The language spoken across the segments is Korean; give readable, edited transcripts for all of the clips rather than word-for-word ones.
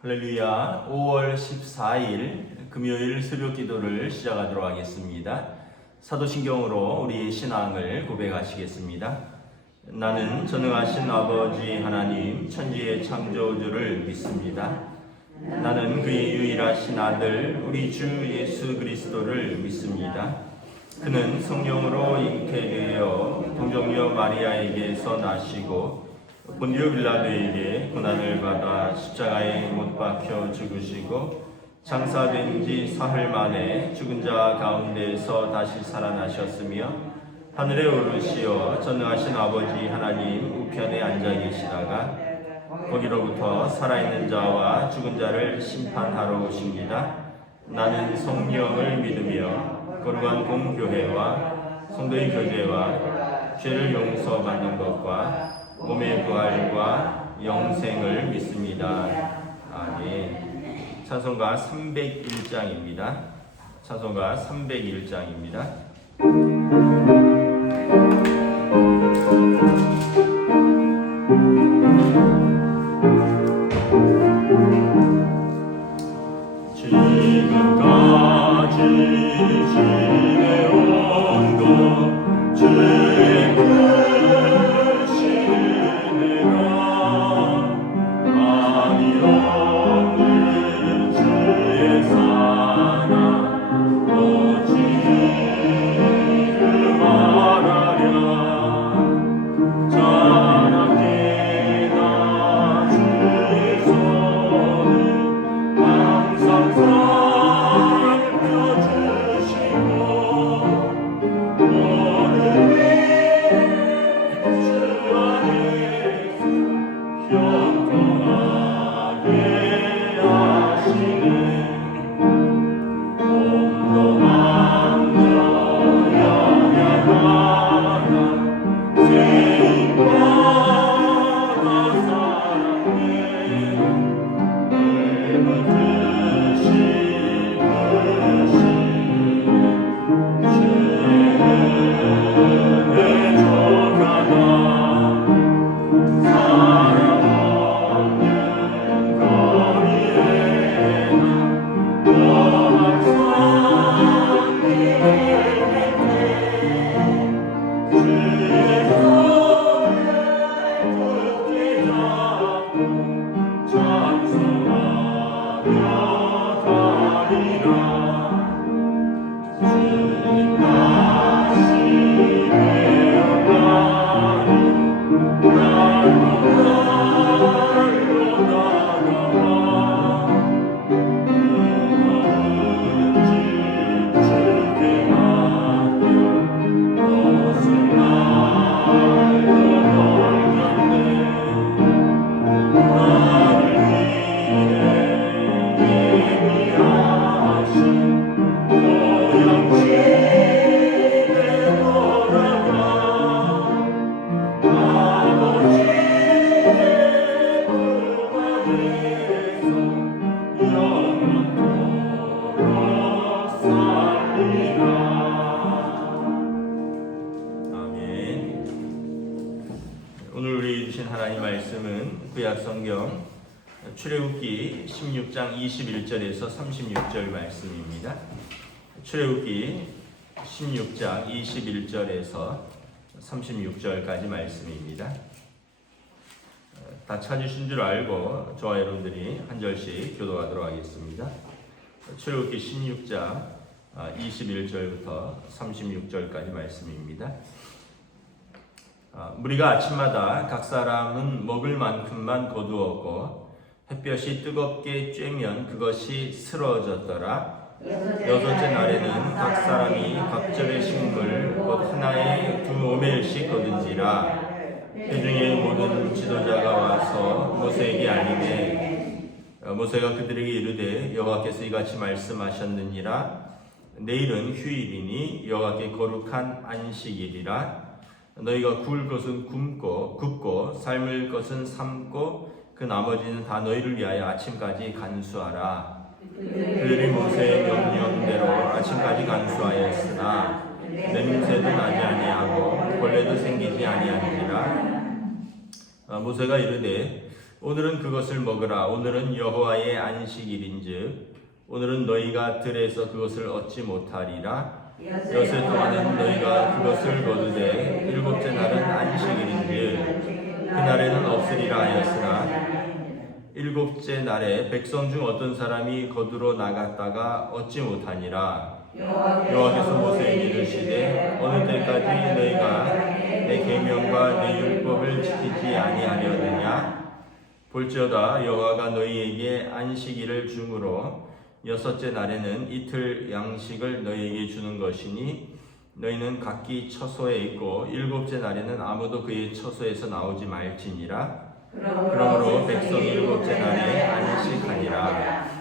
할렐루야. 5월 14일 금요일 새벽 기도를 시작하도록 하겠습니다. 사도신경으로 우리 신앙을 고백하시겠습니다. 나는 전능하신 아버지 하나님 천지의 창조주를 믿습니다. 나는 그의 유일하신 아들 우리 주 예수 그리스도를 믿습니다. 그는 성령으로 잉태되어 동정녀 마리아에게서 나시고 본디오 빌라도에게 고난을 받아 십자가에 못 박혀 죽으시고 장사된 지 사흘 만에 죽은 자 가운데서 다시 살아나셨으며 하늘에 오르시어 전능하신 아버지 하나님 우편에 앉아 계시다가 거기로부터 살아있는 자와 죽은 자를 심판하러 오십니다. 나는 성령을 믿으며 거룩한 공교회와 성도의 교제와 죄를 용서받는 것과 몸의 부활과 영생을 믿습니다. 아멘. 찬송가 301장입니다. 찬송가 301장입니다. 지금까지 지내온 것 주의 구약성경 출애굽기 16장 21절에서 36절 말씀입니다. 출애굽기 16장 21절에서 36절까지 말씀입니다. 다 찾으신 줄 알고 저와 여러분들이 한 절씩 교도하도록 하겠습니다. 출애굽기 16장 21절부터 36절까지 말씀입니다. 무리가 아침마다 각 사람은 먹을 만큼만 거두었고 햇볕이 뜨겁게 쬐면 그것이 쓰러졌더라. 여섯째 날에는 각 사람이 각절의 식물 곧 하나에 2오멜씩 거둔지라. 회중의 모든 지도자가 와서 모세에게 알리되 모세가 그들에게 이르되 여호와께서 이같이 말씀하셨느니라. 내일은 휴일이니 여호와께 거룩한 안식일이라. 너희가 구울 것은 굽고 삶을 것은 삶고 그 나머지는 다 너희를 위하여 아침까지 간수하라. 그들이 모세의 명령대로 아침까지 간수하였으나 냄새도 나지 아니하고 벌레도 생기지 아니하니라. 모세가 이르되 오늘은 그것을 먹으라. 오늘은 여호와의 안식일인즉 오늘은 너희가 들에서 그것을 얻지 못하리라. 여세 동안은 너희가 그것을 거두되 일곱째 날은 안식일인즉 그날에는 없으리라 하였으나 일곱째 날에 백성 중 어떤 사람이 거두러 나갔다가 얻지 못하니라. 여호와께서 모세에게 이르시되 어느 때까지 너희가 내 계명과 내 율법을 지키지 아니하려느냐? 볼지어다 여호와가 너희에게 안식일을 주므로 여섯째 날에는 이틀 양식을 너희에게 주는 것이니 너희는 각기 처소에 있고 일곱째 날에는 아무도 그의 처소에서 나오지 말지니라. 그러므로 백성이 일곱째 날에 안식하니라.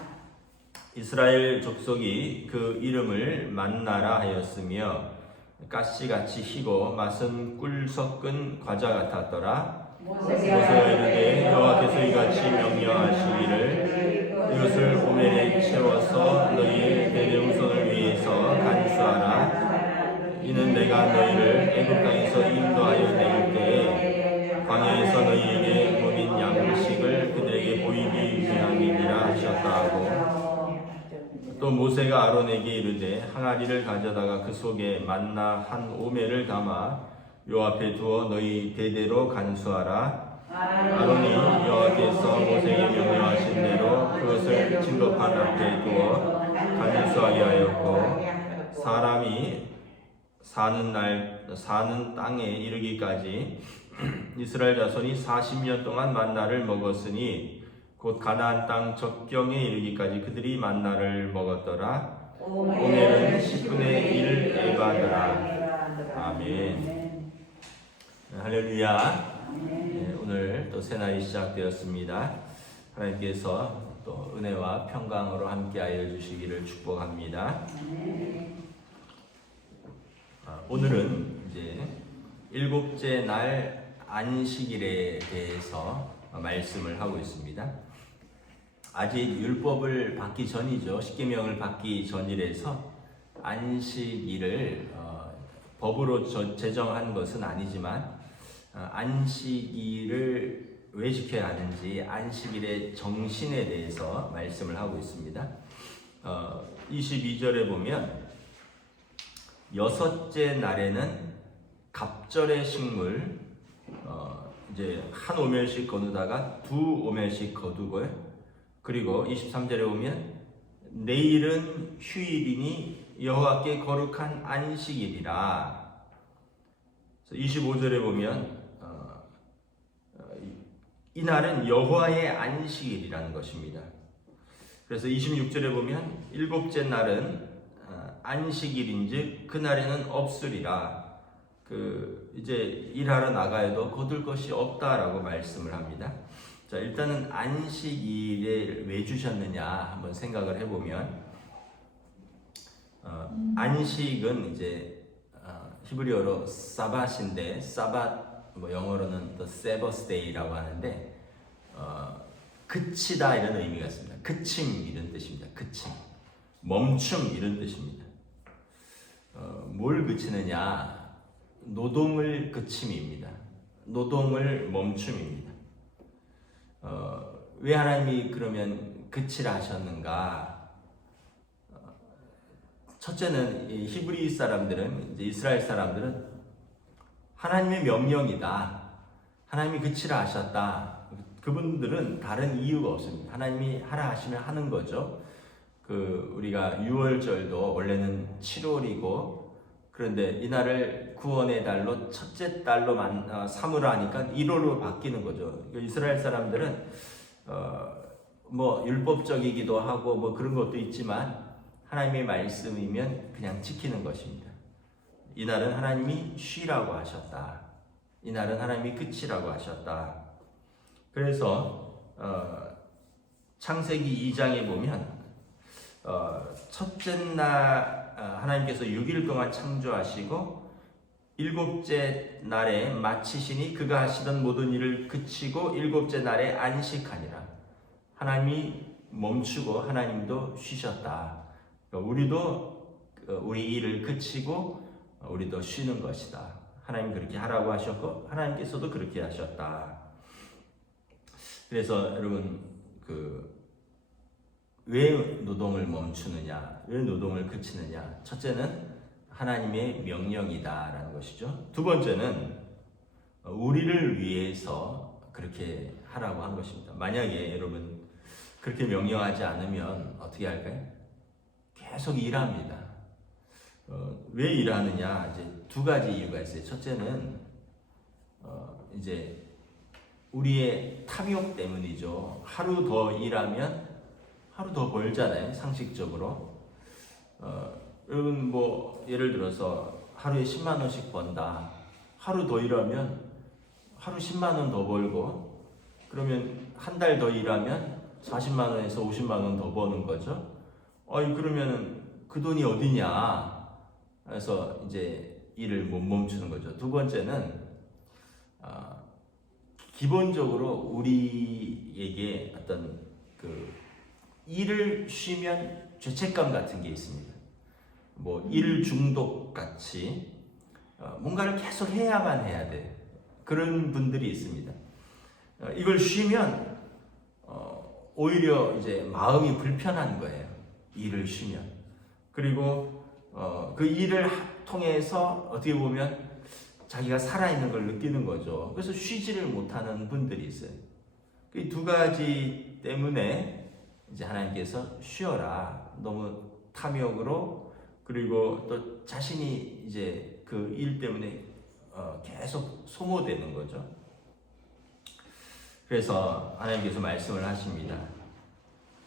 이스라엘 족속이 그 이름을 만나라 하였으며 가시같이 희고 맛은 꿀 섞은 과자 같았더라. 모세가 이르되 여호와께서 이같이 명령하시기를 이것을 오멜에 채워서 너희의 대대 후손을 위해서 간수하라. 이는 내가 너희를 애굽 땅에서 인도하여 내릴 때에 광야에서 너희에게 먹인 양식을 그들에게 보이기 위함이니라 하셨다 하고 또 모세가 아론에게 이르되 항아리를 가져다가 그 속에 만나 한 오멜을 담아 요 앞에 두어 너희 대대로 간수하라. 아론이 여호와께서 모세에게 명령하신 대로 그것을 증거판 앞에 두어 간수하게 하였고 사람이 사는 땅에 이르기까지 이스라엘 자손이 40년 동안 만나를 먹었으니 곧 가나안 땅 적경에 이르기까지 그들이 만나를 먹었더라. 오늘은 10분의 1 에바더라. 아멘. 할렐루야. 네, 오늘 또 새날이 시작되었습니다. 하나님께서 또 은혜와 평강으로 함께하여 주시기를 축복합니다. 오늘은 이제 일곱째 날 안식일에 대해서 말씀을 하고 있습니다. 아직 율법을 받기 전이죠. 십계명을 받기 전이라서 안식일을 법으로 제정한 것은 아니지만 안식일을 왜 지켜야 하는지 안식일의 정신에 대해서 말씀을 하고 있습니다. 22절에 보면 여섯째 날에는 갑절의 식물 이제 한 오멜씩 거두다가 두 오멜씩 거두고요. 그리고 23절에 보면 내일은 휴일이니 여호와께 거룩한 안식일이라. 25절에 보면 이날은 여호와의 안식일이라는 것입니다. 그래서 26절에 보면 일곱째 날은 안식일인즉 그날에는 없으리라. 이제 일하러 나가야도 거둘 것이 없다라고 말씀을 합니다. 자, 일단은 안식일에 왜 주셨느냐 한번 생각을 해보면 안식은 이제 히브리어로 사밧인데 사밧 영어로는 the Sabbath Day라고 하는데 그치다 이런 의미가 있습니다. 그침 이런 뜻입니다. 그침, 멈춤 이런 뜻입니다. 뭘 그치느냐? 노동을 그침입니다. 노동을 멈춤입니다. 왜 하나님이 그러면 그치라 하셨는가? 첫째는 히브리 사람들은, 이제 이스라엘 사람들은 하나님의 명령이다. 하나님이 그치라 하셨다. 그분들은 다른 이유가 없습니다. 하나님이 하라 하시면 하는 거죠. 우리가 6월절도 원래는 7월이고, 그런데 이날을 구원의 달로 첫째 달로 삼으라 하니까 1월로 바뀌는 거죠. 이스라엘 사람들은 뭐 율법적이기도 하고 뭐 그런 것도 있지만 하나님의 말씀이면 그냥 지키는 것입니다. 이날은 하나님이 쉬라고 하셨다. 이날은 하나님이 끝이라고 하셨다. 그래서 창세기 2장에 보면 첫째 날 하나님께서 6일 동안 창조하시고 일곱째 날에 마치시니 그가 하시던 모든 일을 그치고 일곱째 날에 안식하니라. 하나님이 멈추고 하나님도 쉬셨다. 우리도 우리 일을 그치고 우리도 쉬는 것이다. 하나님 그렇게 하라고 하셨고 하나님께서도 그렇게 하셨다. 그래서 여러분 왜 노동을 멈추느냐, 왜 노동을 그치느냐? 첫째는 하나님의 명령이다라는 것이죠. 두 번째는 우리를 위해서 그렇게 하라고 한 것입니다. 만약에 여러분 그렇게 명령하지 않으면 어떻게 할까요? 계속 일합니다. 왜 일하느냐? 이제 두 가지 이유가 있어요. 첫째는 이제 우리의 탐욕 때문이죠. 하루 더 일하면 하루 더 벌잖아요. 상식적으로. 여러분 뭐 예를 들어서 하루에 10만 원씩 번다. 하루 더 일하면 하루 10만 원 더 벌고, 그러면 한 달 더 일하면 40만 원에서 50만 원 더 버는 거죠. 그러면은 그 돈이 어디냐? 그래서 이제 일을 못 멈추는 거죠. 두 번째는 기본적으로 우리에게 어떤 일을 쉬면 죄책감 같은 게 있습니다. 뭐 일 중독 같이 뭔가를 계속 해야만 해야 돼. 그런 분들이 있습니다. 이걸 쉬면 오히려 이제 마음이 불편한 거예요. 일을 쉬면. 그리고 그 일을 통해서 어떻게 보면 자기가 살아있는 걸 느끼는 거죠. 그래서 쉬지를 못하는 분들이 있어요. 그 두 가지 때문에 이제 하나님께서 쉬어라. 너무 탐욕으로, 그리고 또 자신이 이제 그 일 때문에 계속 소모되는 거죠. 그래서 하나님께서 말씀을 하십니다.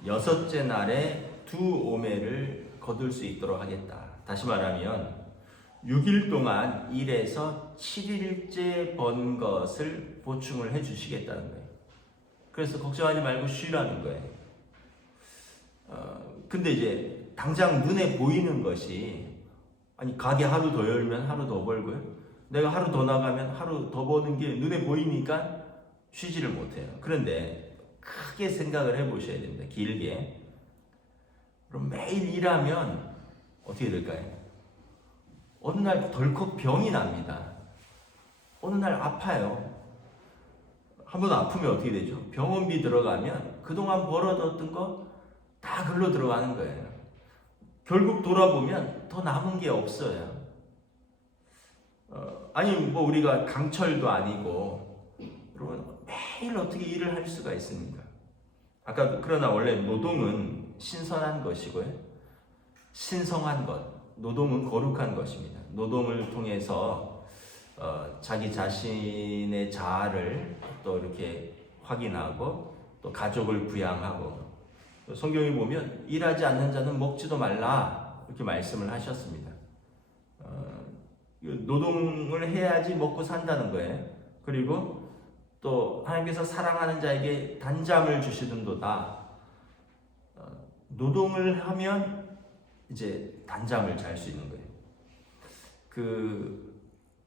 여섯째 날에 두 오매를 거둘 수 있도록 하겠다. 다시 말하면 6일 동안 일해서 7일째 번 것을 보충을 해 주시겠다는 거예요. 그래서 걱정하지 말고 쉬라는 거예요. 근데 이제 당장 눈에 보이는 것이, 아니 가게 하루 더 열면 하루 더 벌고요. 내가 하루 더 나가면 하루 더 버는 게 눈에 보이니까 쉬지를 못해요. 그런데 크게 생각을 해보셔야 됩니다. 길게. 그럼 매일 일하면 어떻게 될까요? 어느 날 덜컥 병이 납니다. 어느 날 아파요. 한번 아프면 어떻게 되죠? 병원비 들어가면 그동안 벌어뒀던 거 다 글로 들어가는 거예요. 결국 돌아보면 더 남은 게 없어요. 아니 뭐 우리가 강철도 아니고, 여러분 매일 어떻게 일을 할 수가 있습니까? 그러나 원래 노동은 신선한 것이고요, 신성한 것, 노동은 거룩한 것입니다. 노동을 통해서 자기 자신의 자아를 또 이렇게 확인하고, 또 가족을 부양하고, 성경에 보면 일하지 않는 자는 먹지도 말라 이렇게 말씀을 하셨습니다. 노동을 해야지 먹고 산다는 거예요. 그리고 또 하나님께서 사랑하는 자에게 단잠을 주시는도다. 노동을 하면 이제 단잠을 잘 수 있는 거예요.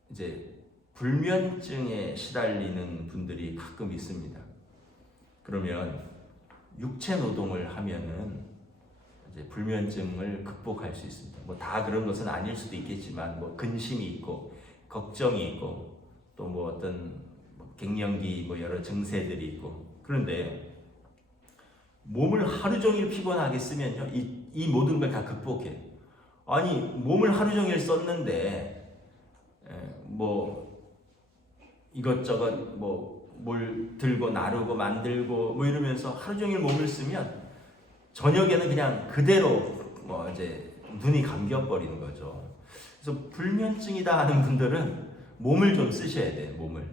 이제 불면증에 시달리는 분들이 가끔 있습니다. 그러면 육체 노동을 하면은 이제 불면증을 극복할 수 있습니다. 뭐 다 그런 것은 아닐 수도 있겠지만, 뭐 근심이 있고 걱정이 있고 또 뭐 어떤 갱년기 뭐 여러 증세들이 있고, 그런데 몸을 하루 종일 피곤하게 쓰면요, 이 모든 걸 다 극복해. 아니 몸을 하루 종일 썼는데 뭐 이것저것 뭐 뭘 들고 나르고 만들고 뭐 이러면서 하루 종일 몸을 쓰면 저녁에는 그냥 그대로 뭐 이제 눈이 감겨버리는 거죠. 그래서 불면증이다 하는 분들은 몸을 좀 쓰셔야 돼요. 몸을.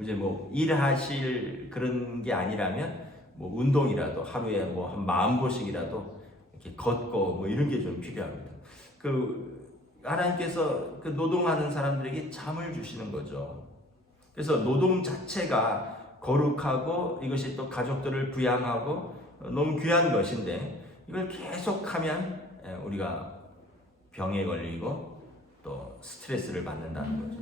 이제 뭐 일하실 그런 게 아니라면 뭐 운동이라도 하루에 뭐 한 40보씩이라도 이렇게 걷고 뭐 이런 게 좀 필요합니다. 하나님께서 노동하는 사람들에게 잠을 주시는 거죠. 그래서 노동 자체가 거룩하고 이것이 또 가족들을 부양하고 너무 귀한 것인데, 이걸 계속하면 우리가 병에 걸리고 또 스트레스를 받는다는 거죠.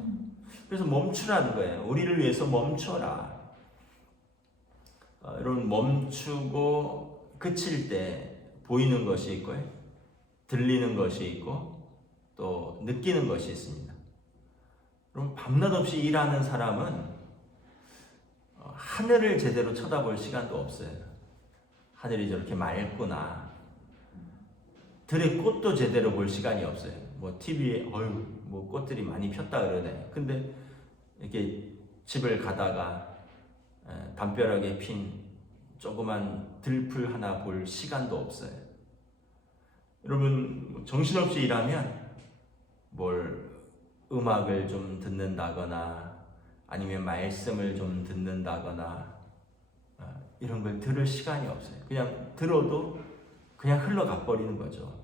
그래서 멈추라는 거예요. 우리를 위해서 멈춰라. 여러분 멈추고 그칠 때 보이는 것이 있고요, 들리는 것이 있고 또 느끼는 것이 있습니다. 그럼 밤낮 없이 일하는 사람은 하늘을 제대로 쳐다볼 시간도 없어요. 하늘이 저렇게 맑구나. 들의 꽃도 제대로 볼 시간이 없어요. 뭐 TV에 뭐 꽃들이 많이 폈다 그러네. 근데 이렇게 집을 가다가 담벼락에 핀 조그만 들풀 하나 볼 시간도 없어요. 여러분 정신없이 일하면 뭘 음악을 좀 듣는다거나 아니면 말씀을 좀 듣는다거나 이런 걸 들을 시간이 없어요. 그냥 들어도 그냥 흘러가 버리는 거죠.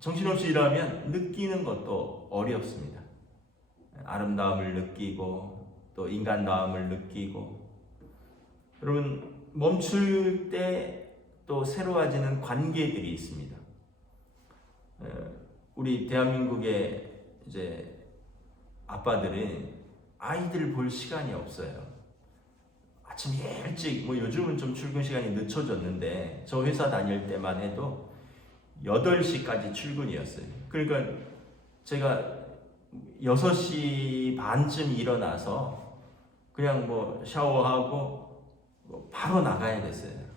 정신없이 일하면 느끼는 것도 어렵습니다. 아름다움을 느끼고 또 인간다움을 느끼고, 여러분 멈출 때 또 새로워지는 관계들이 있습니다. 우리 대한민국의 이제 아빠들은 아이들 볼 시간이 없어요. 아침 일찍, 뭐 요즘은 좀 출근 시간이 늦춰졌는데 저 회사 다닐 때만 해도 8시까지 출근이었어요. 그러니까 제가 6시 반쯤 일어나서 그냥 뭐 샤워하고 바로 나가야 됐어요.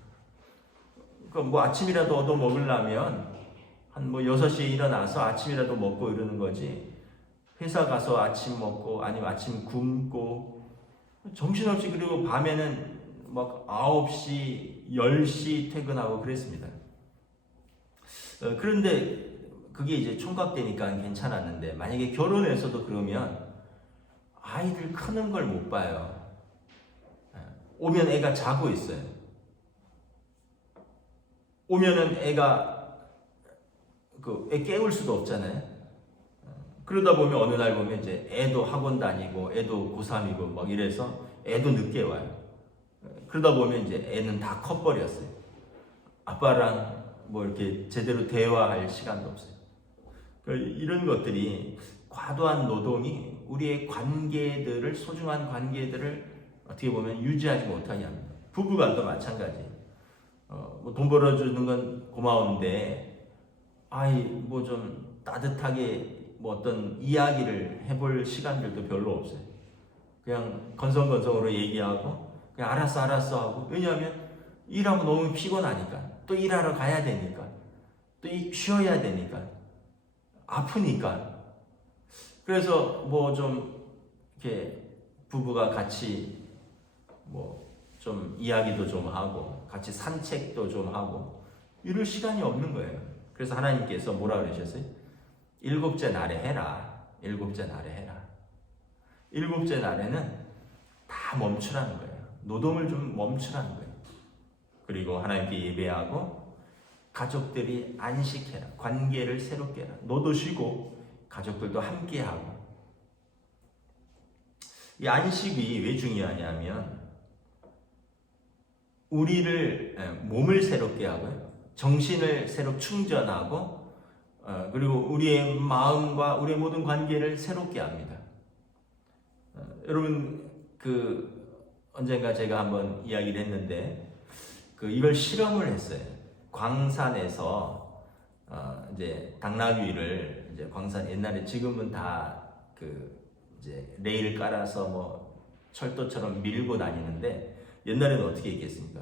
그러니까 뭐 아침이라도 얻어 먹으려면 한 뭐 6시에 일어나서 아침이라도 먹고 이러는 거지, 회사 가서 아침 먹고 아니면 아침 굶고 정신없이, 그리고 밤에는 막 9시, 10시 퇴근하고 그랬습니다. 그런데 그게 이제 총각되니까 괜찮았는데, 만약에 결혼해서도 그러면 아이들 크는 걸 못 봐요. 오면 애가 자고 있어요. 오면은 애가 애 깨울 수도 없잖아요. 그러다 보면 어느 날 보면 이제 애도 학원 다니고 애도 고3이고 막 이래서 애도 늦게 와요. 그러다 보면 이제 애는 다 커버렸어요. 아빠랑 뭐 이렇게 제대로 대화할 시간도 없어요. 이런 것들이, 과도한 노동이 우리의 관계들을, 소중한 관계들을 어떻게 보면 유지하지 못하게 합니다. 부부간도 마찬가지. 뭐 돈 벌어주는 건 고마운데, 뭐 좀 따뜻하게 뭐 어떤 이야기를 해볼 시간들도 별로 없어요. 그냥 건성건성으로 얘기하고 그냥 알았어 하고. 왜냐하면 일하고 너무 피곤하니까, 또 일하러 가야 되니까, 또 쉬어야 되니까, 아프니까. 그래서 뭐 좀 이렇게 부부가 같이 뭐 좀 이야기도 좀 하고 같이 산책도 좀 하고 이럴 시간이 없는 거예요. 그래서 하나님께서 뭐라 그러셨어요? 7째 날에 해라. 7째 날에 해라. 7째 날에는 다 멈추라는 거예요. 노동을 좀 멈추라는 거예요. 그리고 하나님께 예배하고 가족들이 안식해라. 관계를 새롭게 해라. 너도 쉬고 가족들도 함께하고. 이 안식이 왜 중요하냐면, 우리를, 몸을 새롭게 하고요, 정신을 새로 충전하고, 그리고 우리의 마음과 우리의 모든 관계를 새롭게 합니다. 여러분 언젠가 제가 한번 이야기를 했는데, 이걸 실험을 했어요. 광산에서 이제 당나귀를, 이제 광산, 옛날에, 지금은 다 이제 레일 깔아서 뭐 철도처럼 밀고 다니는데, 옛날에는 어떻게 했겠습니까?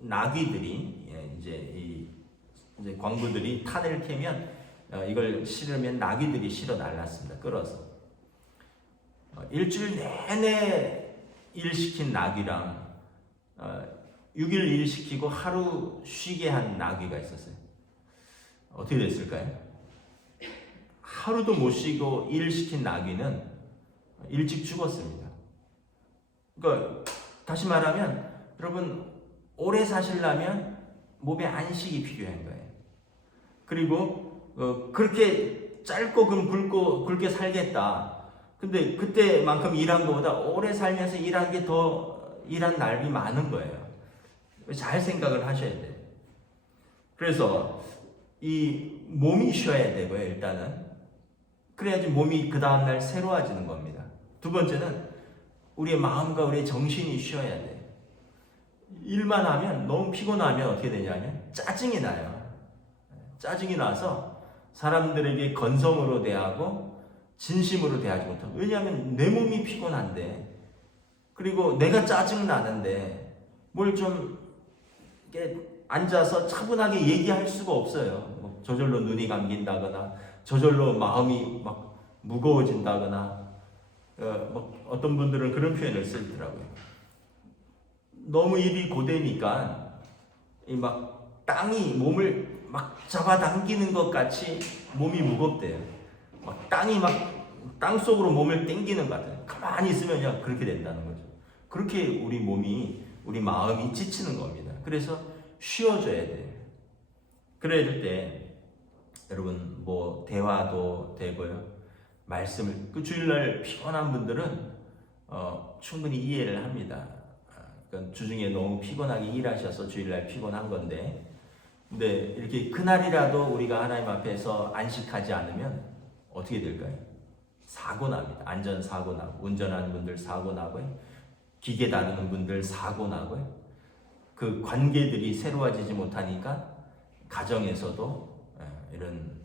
나귀들이, 이제 광부들이 탄을 캐면 이걸 실으면 나귀들이 실어 날랐습니다. 끌어서. 일주일 내내 일 시킨 나귀랑 6일 일 시키고 하루 쉬게 한 나귀가 있었어요. 어떻게 됐을까요? 하루도 못 쉬고 일 시킨 나귀는 일찍 죽었습니다. 그러니까 다시 말하면, 여러분 오래 사시려면 몸에 안식이 필요한 거예요. 그리고 그렇게 짧고 굵게 살겠다. 근데 그때만큼 일한 것보다 오래 살면서 일한 게 더 일한 날이 많은 거예요. 잘 생각을 하셔야 돼요. 그래서 이 몸이 쉬어야 되고요, 일단은. 그래야지 몸이 그 다음날 새로워지는 겁니다. 두 번째는 우리의 마음과 우리의 정신이 쉬어야 돼요. 일만 하면, 너무 피곤하면 어떻게 되냐면 짜증이 나요. 짜증이 나서 사람들에게 건성으로 대하고 진심으로 대하지 못하고. 왜냐하면 내 몸이 피곤한데 그리고 내가 짜증 나는데 뭘 좀 앉아서 차분하게 얘기할 수가 없어요. 뭐 저절로 눈이 감긴다거나 저절로 마음이 막 무거워진다거나 뭐 어떤 분들은 그런 표현을 쓰더라고요. 너무 일이 고되니까 이 막 땅이 몸을 막 잡아당기는 것 같이 몸이 무겁대요. 막 땅이 막 땅 속으로 몸을 당기는 것 같아요. 가만히 있으면요 그렇게 된다는 거죠. 그렇게 우리 몸이 우리 마음이 지치는 겁니다. 그래서 쉬어줘야 돼요. 그래야 될 때 여러분 뭐 대화도 되고요. 말씀을 그 주일날 피곤한 분들은 충분히 이해를 합니다. 그러니까 주중에 너무 피곤하게 일하셔서 주일날 피곤한 건데, 근데 이렇게 그날이라도 우리가 하나님 앞에서 안식하지 않으면 어떻게 될까요? 사고 납니다. 안전사고 나고, 운전하는 분들 사고 나고요. 기계 다루는 분들 사고 나고요. 그 관계들이 새로워지지 못하니까 가정에서도 이런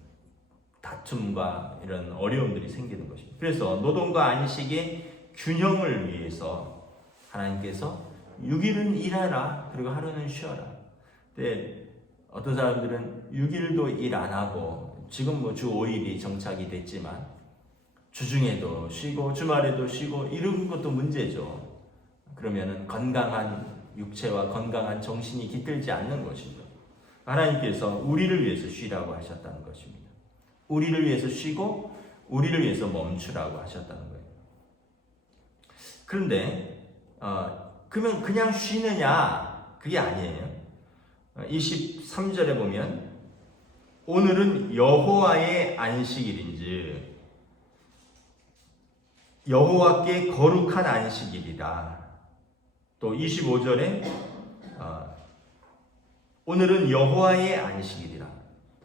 다툼과 이런 어려움들이 생기는 것입니다. 그래서 노동과 안식의 균형을 위해서 하나님께서 6일은 일하라, 그리고 하루는 쉬어라. 근데 어떤 사람들은 6일도 일 안 하고, 지금 뭐 주 5일이 정착이 됐지만 주중에도 쉬고 주말에도 쉬고 이런 것도 문제죠. 그러면은 건강한 육체와 건강한 정신이 깃들지 않는 것이죠. 하나님께서 우리를 위해서 쉬라고 하셨다는 것입니다. 우리를 위해서 쉬고 우리를 위해서 멈추라고 하셨다는 거예요. 그런데 그러면 그냥 쉬느냐? 그게 아니에요. 23절에 보면 오늘은 여호와의 안식일인즉 여호와께 거룩한 안식일이다. 또 25절에 오늘은 여호와의 안식일이라.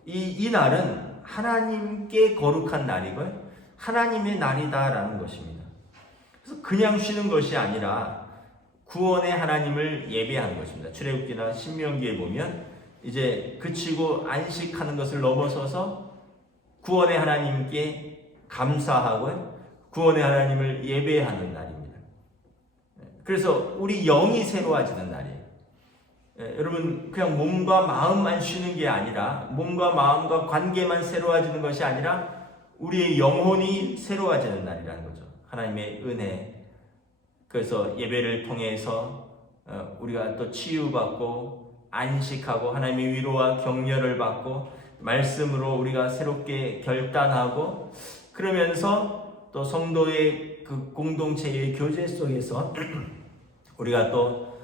이 날은 하나님께 거룩한 날이고요. 하나님의 날이다라는 것입니다. 그래서 그냥 쉬는 것이 아니라 구원의 하나님을 예배하는 것입니다. 출애굽기나 신명기에 보면 이제 그치고 안식하는 것을 넘어서서 구원의 하나님께 감사하고 구원의 하나님을 예배하는 날입니다. 그래서 우리 영이 새로워지는 날이에요. 여러분 그냥 몸과 마음만 쉬는 게 아니라, 몸과 마음과 관계만 새로워지는 것이 아니라 우리의 영혼이 새로워지는 날이라는 거죠. 하나님의 은혜. 그래서 예배를 통해서 우리가 또 치유받고 안식하고 하나님의 위로와 격려를 받고 말씀으로 우리가 새롭게 결단하고, 그러면서 또 성도의 그 공동체의 교제 속에서 우리가 또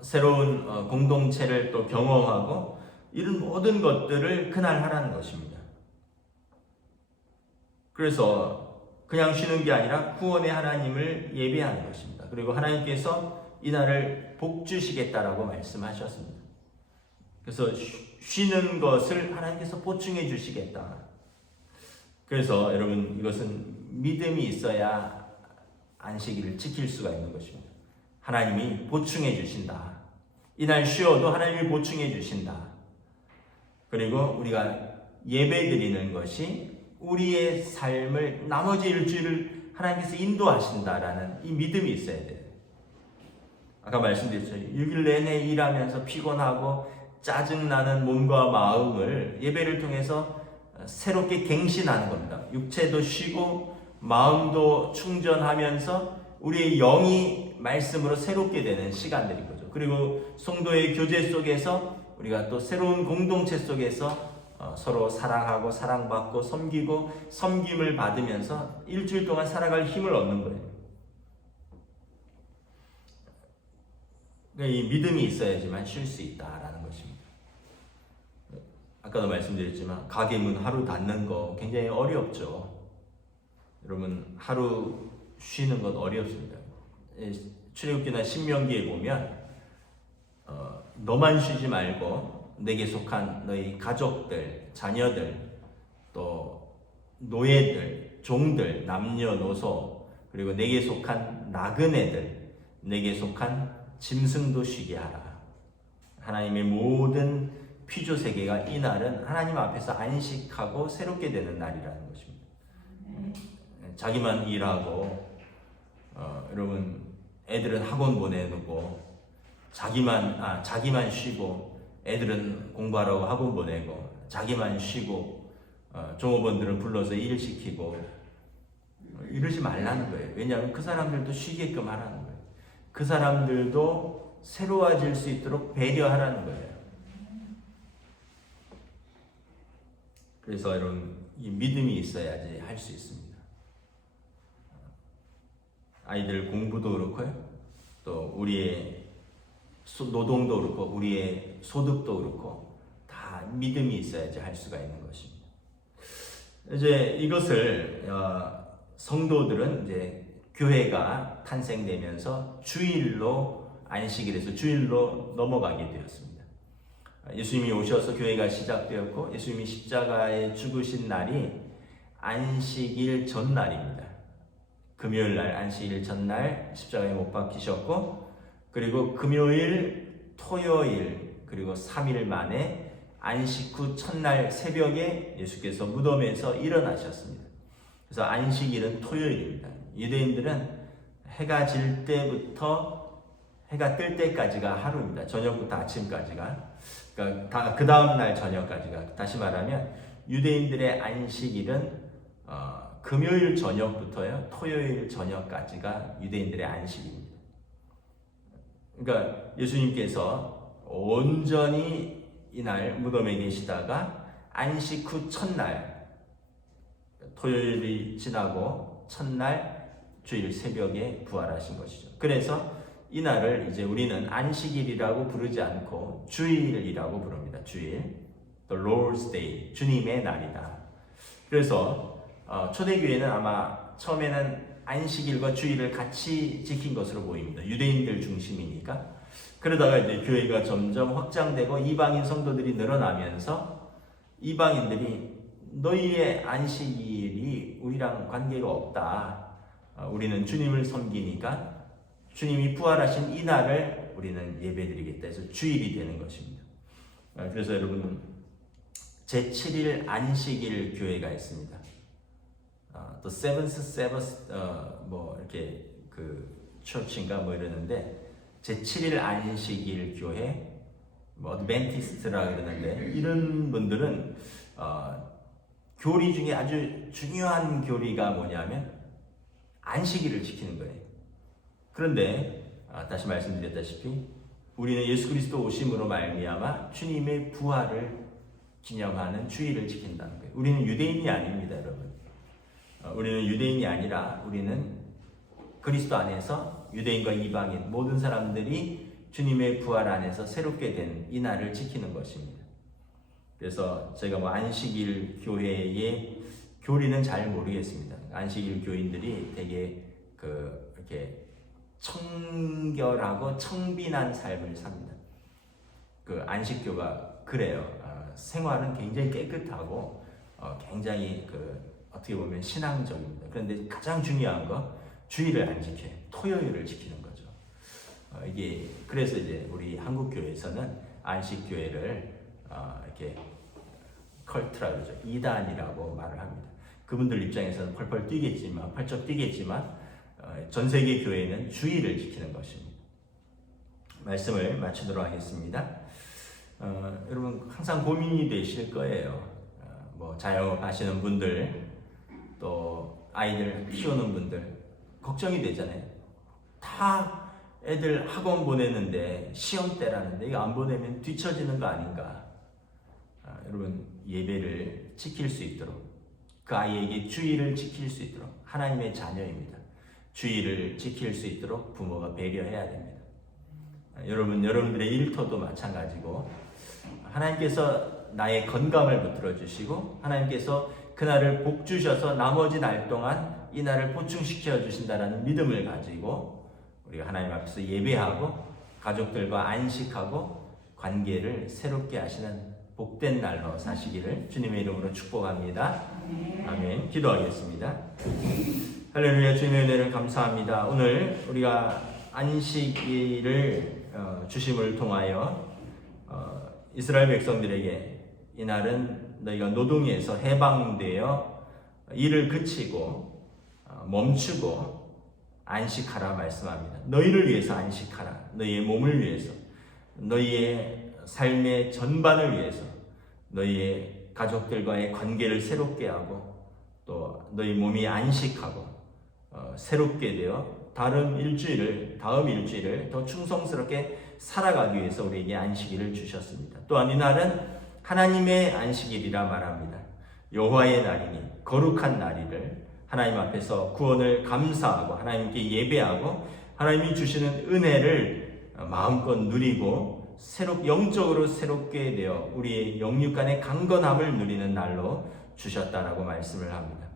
새로운 공동체를 또 경험하고, 이런 모든 것들을 그날 하라는 것입니다. 그래서 그냥 쉬는 게 아니라 구원의 하나님을 예배하는 것입니다. 그리고 하나님께서 이 날을 복 주시겠다라고 말씀하셨습니다. 그래서 쉬는 것을 하나님께서 보충해 주시겠다. 그래서 여러분 이것은 믿음이 있어야 안식일을 지킬 수가 있는 것입니다. 하나님이 보충해 주신다. 이날 쉬어도 하나님이 보충해 주신다. 그리고 우리가 예배 드리는 것이 우리의 삶을 나머지 일주일을 하나님께서 인도하신다라는 이 믿음이 있어야 돼요. 아까 말씀드렸죠. 6일 내내 일하면서 피곤하고 짜증나는 몸과 마음을 예배를 통해서 새롭게 갱신하는 겁니다. 육체도 쉬고 마음도 충전하면서 우리의 영이 말씀으로 새롭게 되는 시간들인 거죠. 그리고 성도의 교제 속에서 우리가 또 새로운 공동체 속에서 서로 사랑하고 사랑받고 섬기고 섬김을 받으면서 일주일 동안 살아갈 힘을 얻는 거예요. 그러니까 이 믿음이 있어야지만 쉴 수 있다라는 것입니다. 아까도 말씀드렸지만 가게 문 하루 닫는 거 굉장히 어렵죠. 여러분 하루 쉬는 건 어렵습니다. 출애굽기나 신명기에 보면 너만 쉬지 말고 내게 속한 너희 가족들, 자녀들, 또 노예들, 종들, 남녀노소, 그리고 내게 속한 나그네들, 내게 속한 짐승도 쉬게 하라. 하나님의 모든 피조 세계가 이 날은 하나님 앞에서 안식하고 새롭게 되는 날이라는 것입니다. 자기만 일하고 여러분 애들은 학원 보내놓고 자기만 쉬고 애들은 공부하라고 학원 보내고 자기만 쉬고 종업원들은 불러서 일 시키고 이러지 말라는 거예요. 왜냐하면 그 사람들도 쉬게끔 하라는 거예요. 그 사람들도 새로워질 수 있도록 배려하라는 거예요. 그래서 여러분 이 믿음이 있어야지 할 수 있습니다. 아이들 공부도 그렇고요. 또 우리의 노동도 그렇고 우리의 소득도 그렇고 다 믿음이 있어야지 할 수가 있는 것입니다. 이제 이것을 성도들은 이제 교회가 탄생되면서 주일로 안식일에서 주일로 넘어가게 되었습니다. 예수님이 오셔서 교회가 시작되었고 예수님이 십자가에 죽으신 날이 안식일 전날입니다. 금요일 날 안식일 전날 십자가에 못 박히셨고 그리고 금요일, 토요일 그리고 3일 만에 안식 후 첫날 새벽에 예수께서 무덤에서 일어나셨습니다. 그래서 안식일은 토요일입니다. 유대인들은 해가 질 때부터 해가 뜰 때까지가 하루입니다. 저녁부터 아침까지가. 그러니까 그 다음 날 저녁까지가. 다시 말하면 유대인들의 안식일은 금요일 저녁부터요 토요일 저녁까지가 유대인들의 안식입니다. 그러니까 예수님께서 온전히 이날 무덤에 계시다가 안식 후 첫날 토요일이 지나고 첫날 주일 새벽에 부활하신 것이죠. 그래서 이날을 이제 우리는 안식일이라고 부르지 않고 주일이라고 부릅니다. 주일, The Lord's Day, 주님의 날이다. 그래서 초대교회는 아마 처음에는 안식일과 주일을 같이 지킨 것으로 보입니다. 유대인들 중심이니까. 그러다가 이제 교회가 점점 확장되고 이방인 성도들이 늘어나면서 이방인들이 너희의 안식일이 우리랑 관계가 없다. 우리는 주님을 섬기니까 주님이 부활하신 이 날을 우리는 예배드리겠다 해서 주일이 되는 것입니다. 그래서 여러분 제7일 안식일 교회가 있습니다. 또 세븐스 세버스 뭐 이렇게 그 처치인가 뭐 이러는데 제7일 안식일 교회 뭐 어드벤티스트라 그러는데 이런 분들은 교리 중에 아주 중요한 교리가 뭐냐면 안식일을 지키는 거예요. 그런데 다시 말씀드렸다시피 우리는 예수 그리스도 오심으로 말미암아 주님의 부활을 기념하는 주일을 지킨다는 거예요. 우리는 유대인이 아닙니다, 여러분. 우리는 유대인이 아니라 우리는 그리스도 안에서 유대인과 이방인 모든 사람들이 주님의 부활 안에서 새롭게 된 이 날을 지키는 것입니다. 그래서 제가 뭐 안식일 교회의 교리는 잘 모르겠습니다. 안식일 교인들이 되게 이렇게 청결하고 청빈한 삶을 삽니다. 그 안식교가 그래요. 생활은 굉장히 깨끗하고 굉장히 어떻게 보면 신앙적입니다. 그런데 가장 중요한 거 주일을 안 지켜요. 토요일을 지키는 거죠. 이게 그래서 이제 우리 한국 교회에서는 안식 교회를 이렇게 컬트라 그러죠. 이단이라고 말을 합니다. 그분들 입장에서는 펄펄 뛰겠지만 전 세계 교회는 주일을 지키는 것입니다. 말씀을 마치도록 하겠습니다. 여러분 항상 고민이 되실 거예요. 뭐 자영업 하시는 분들 또 아이들 키우는 분들 걱정이 되잖아요. 다 애들 학원 보내는데 시험 때라는데 이거 안 보내면 뒤처지는 거 아닌가. 여러분 예배를 지킬 수 있도록 그 아이에게 주일을 지킬 수 있도록 하나님의 자녀입니다. 주일을 지킬 수 있도록 부모가 배려해야 됩니다. 여러분들의 일터도 마찬가지고 하나님께서 나의 건강을 붙들어 주시고 하나님께서 그날을 복 주셔서 나머지 날 동안 이 날을 보충시켜 주신다라는 믿음을 가지고 우리가 하나님 앞에서 예배하고 가족들과 안식하고 관계를 새롭게 하시는 복된 날로 사시기를 주님의 이름으로 축복합니다. 아멘. 기도하겠습니다. 할렐루야. 주님의 은혜를 감사합니다. 오늘 우리가 안식일을 주심을 통하여 이스라엘 백성들에게 이날은 너희가 노동에서 해방되어 일을 그치고 멈추고 안식하라 말씀합니다. 너희를 위해서 안식하라. 너희의 몸을 위해서, 너희의 삶의 전반을 위해서, 너희의 가족들과의 관계를 새롭게 하고 또 너희 몸이 안식하고 새롭게 되어 다음 일주일을 더 충성스럽게 살아가기 위해서 우리에게 안식일을 주셨습니다. 또한 이날은 하나님의 안식일이라 말합니다. 여호와의 날이니 거룩한 날이를 하나님 앞에서 구원을 감사하고 하나님께 예배하고 하나님이 주시는 은혜를 마음껏 누리고 영적으로 새롭게 되어 우리의 영육간의 강건함을 누리는 날로 주셨다라고 말씀을 합니다.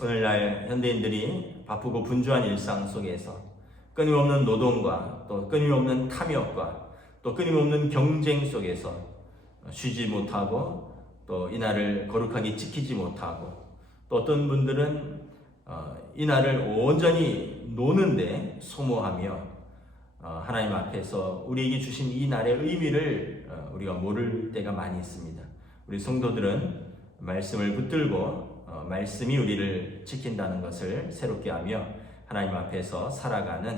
오늘날 현대인들이 바쁘고 분주한 일상 속에서 끊임없는 노동과 또 끊임없는 탐욕과 또 끊임없는 경쟁 속에서 쉬지 못하고 또 이날을 거룩하게 지키지 못하고 또 어떤 분들은 이날을 온전히 노는데 소모하며 하나님 앞에서 우리에게 주신 이 날의 의미를 우리가 모를 때가 많이 있습니다. 우리 성도들은 말씀을 붙들고 말씀이 우리를 지킨다는 것을 새롭게 하며 하나님 앞에서 살아가는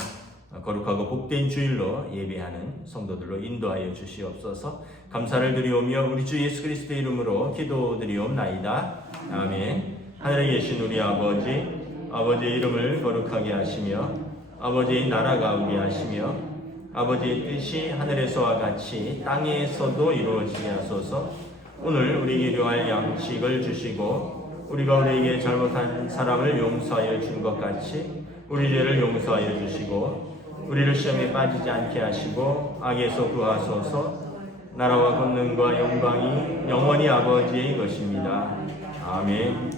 거룩하고 복된 주일로 예배하는 성도들로 인도하여 주시옵소서. 감사를 드리오며 우리 주 예수 그리스도의 이름으로 기도드리옵나이다. 아멘. 하늘에 계신 우리 아버지의 이름을 거룩하게 하시며 아버지의 나라가 오게 하시며 아버지의 뜻이 하늘에서와 같이 땅에서도 이루어지게 하소서. 오늘 우리에게 필요할 양식을 주시고 우리가 우리에게 잘못한 사람을 용서하여 준 것 같이 우리 죄를 용서하여 주시고 우리를 시험에 빠지지 않게 하시고 악에서 구하소서. 나라와 권능과 영광이 영원히 아버지의 것입니다. 아멘.